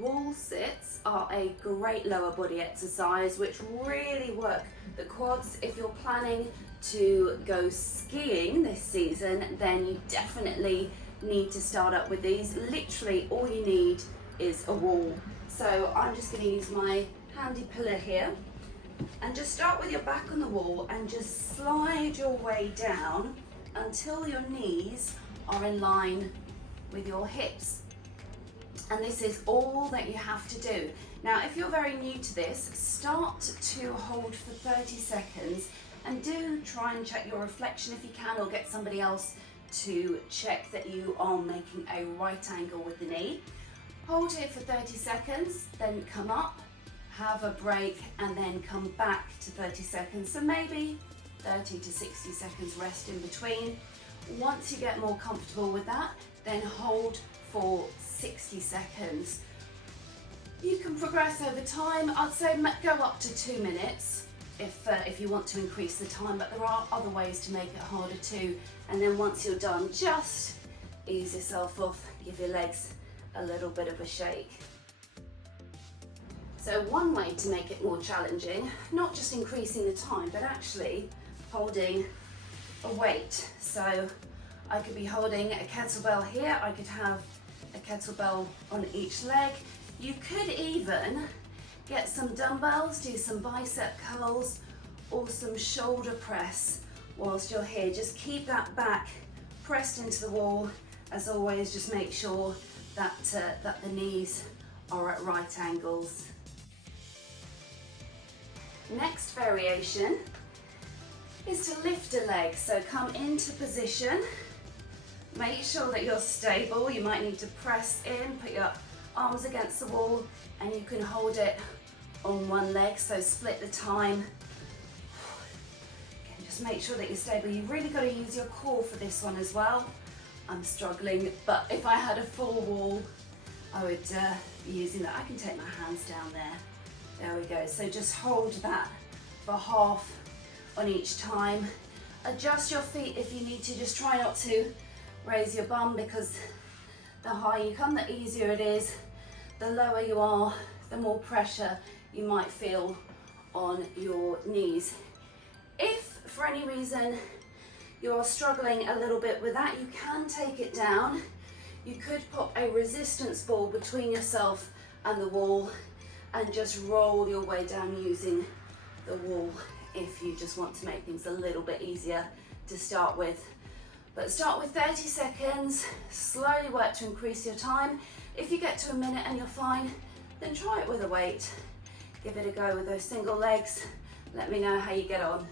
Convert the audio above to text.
Wall sits are a great lower body exercise which really work the quads. If you're planning to go skiing this season, then you definitely need to start up with these. Literally all you need is a wall. So I'm just going to use my handy pillar here and just start with your back on the wall and just slide your way down until your knees are in line with your hips. And this is all that you have to do. Now, if you're very new to this, start to hold for 30 seconds and do try and check your reflection if you can, or get somebody else to check that you are making a right angle with the knee. Hold here for 30 seconds, then come up, have a break, and then come back to 30 seconds. So maybe 30 to 60 seconds rest in between. Once you get more comfortable with that, then hold for 60 seconds. You can progress over time. I'd say go up to 2 minutes if you want to increase the time, but there are other ways to make it harder too. And then once you're done, just ease yourself off, give your legs a little bit of a shake. So one way to make it more challenging, not just increasing the time, but actually holding a weight. So I could be holding a kettlebell here, I could have a kettlebell on each leg. You could even get some dumbbells, do some bicep curls or some shoulder press whilst you're here. Just keep that back pressed into the wall. As always, just make sure that the knees are at right angles. Next variation is to lift a leg. So come into position, make sure that you're stable. You might need to press in, put your arms against the wall, and you can hold it on one leg, so split the time. Again, just make sure that you're stable. You've really got to use your core for this one as well. I'm struggling, but if I had a full wall, I would be using that. I can take my hands down there. There we go. So just hold that for half on each time. Adjust your feet if you need to. Just try not to raise your bum, because the higher you come, the easier it is. The lower you are, the more pressure you might feel on your knees. If for any reason you're struggling a little bit with that, you can take it down. You could pop a resistance ball between yourself and the wall and just roll your way down using the wall if you just want to make things a little bit easier to start with. But start with 30 seconds, slowly work to increase your time. If you get to a minute and you're fine, then try it with a weight. Give it a go with those single legs. Let me know how you get on.